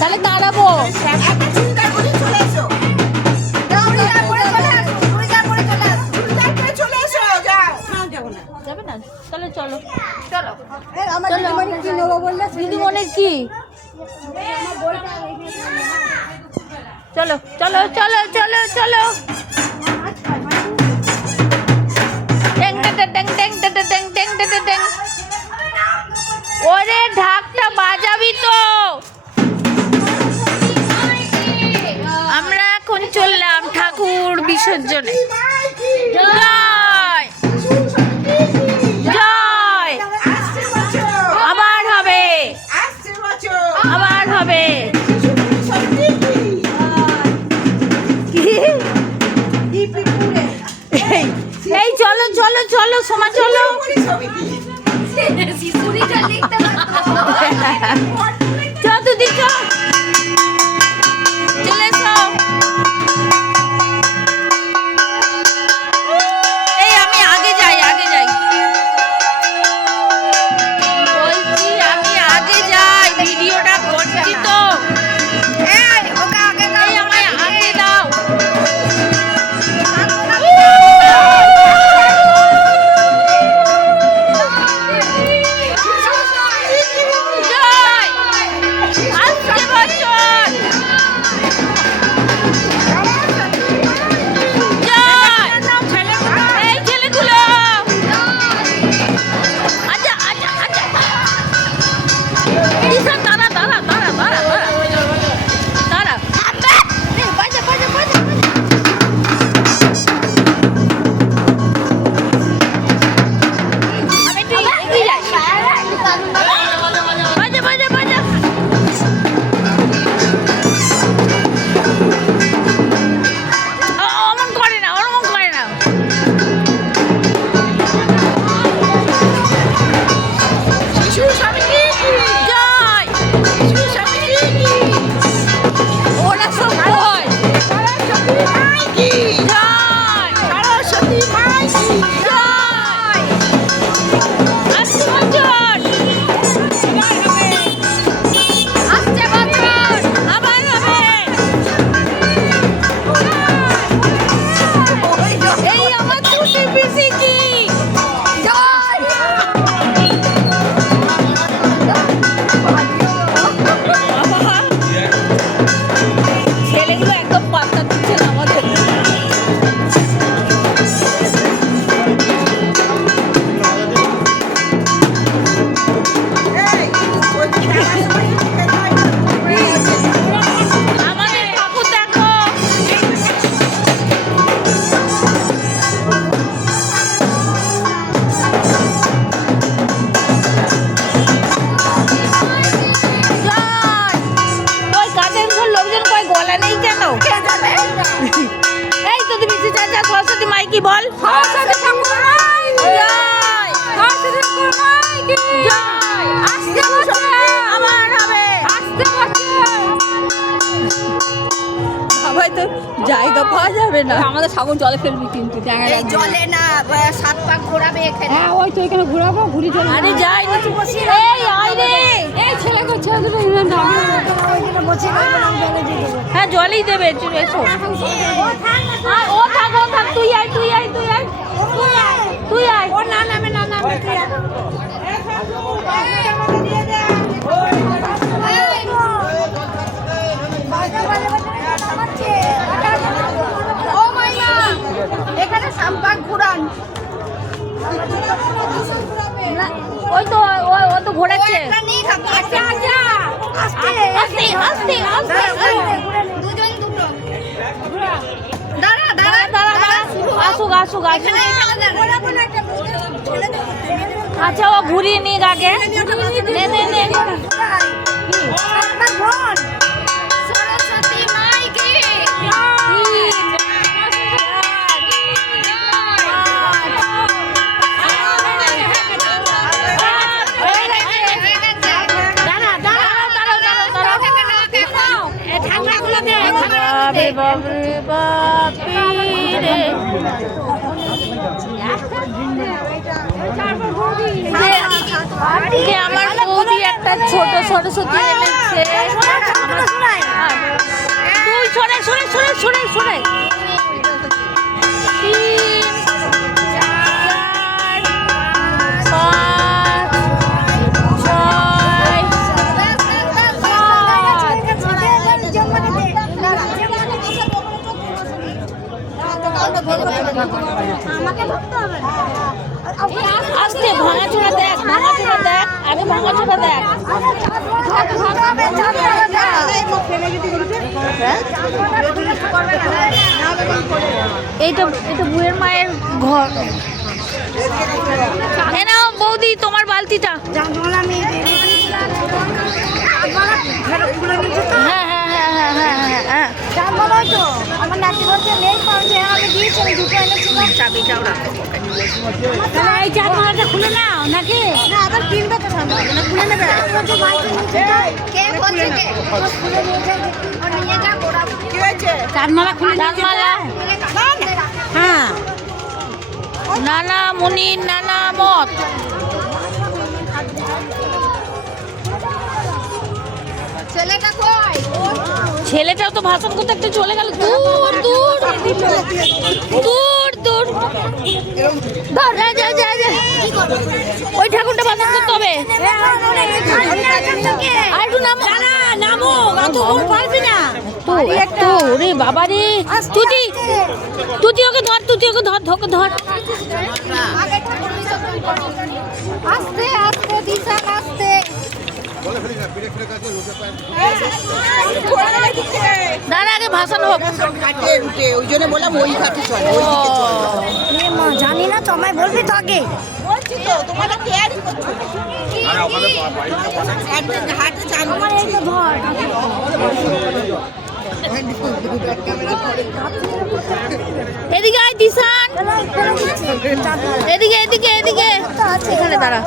তাহলে দাঁড়াবো চলো চলো চলো চলো চলো চলো চলো চলো ওরে ঢাকটা বাজাবি তো জন্য চলো চলো চলো সোমা চলো চল নেই কেন? এই তো তুমি যা সরস্বতী মাইকি বল। সরস্বতী সবাই তো জায়গা পাওয়া যাবে না। আমাদের ছাগল জলে ফেলবি কিন্তু জলে। না সাত পাক ঘোরাবে এখানে। হ্যাঁ ওই তো এখানে ঘোরাবো ঘুরি জল আরে যাই না এই আয় রে। এই ছেলে করছে দুটো ইভেন হ্যাঁ জলই দেবে চলে এসো। ও থাক ও থাক তুই আয় তুই আয় তুই আয়। এখানে তো। আচ্ছা ও ঘুরিয়ে নিক আগে। নে নে নে। আমার বৌদি একটা ছোট সরস্বতী এনেছে। তুই শোনাই শোনাই শোনাই শোনাই আগে ভাঙাচোরা দেখ। এইটা এটা বুয়ের মায়ের ঘর। হ্যাঁ বৌদি তোমার বালতিটা হ্যাঁ হ্যাঁ হ্যাঁ হ্যাঁ হ্যাঁ হ্যাঁ হ্যাঁ আমার নাতি বলছে নেই পাউছে আমি দুটো এনেছিলাম চাবিটাও রাখো এই চাদরটা খুলে নাও নাকি না আবার কিনবে তো না খুলে হ্যাঁ নানা মুনির নানা মত ছেলেটা কই? ছেলেটাও তো ভাষণ করতে একটু চলে গেল। দূর দূর। দূর দূর। ধর, যা যা যা যা। ওই ঠাকুরটা ভাষণ করতে হবে। আর একটু নামো। নামো। পারবি না। তো তো রে বাবা রে। তুই তুই ওকে ধর তুই ওকে ধর ধর ধর। আস্তে আস্তে দিশা আস্তে। দাঁড়া আগে ভাষণ হোক ঘাটে উঠে ওই জন্য বললাম ওই ঘাটে চল ওই দিকে চল জানি না তো আমায় বলবি তো আগে। বলছি তো তোমার কেয়ারই করছ ঘাটে ঘাটে চান করছি এদিকে আয় দিশান এদিকে এদিকে এদিকে। এখানে দাঁড়া।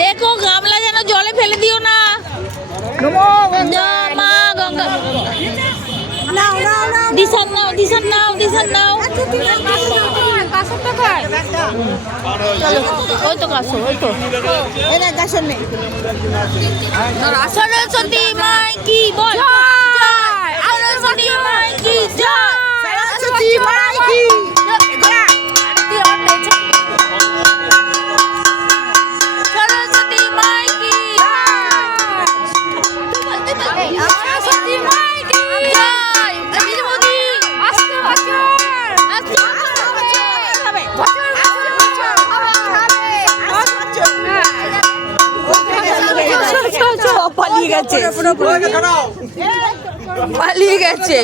দেখো গামলা যেন জলে ফেলে দিও না। মা গঙ্গা। দিশান নাও দিশান নাও দিশান নাও। ওই তো কাশো ওই তো। এরা গাছন নেই সরস্বতী মাই কি বল? সরস্বতী মাই কি জয়? সরস্বতী মাই কি পালিয়ে গেছে। পালিয়ে গেছে।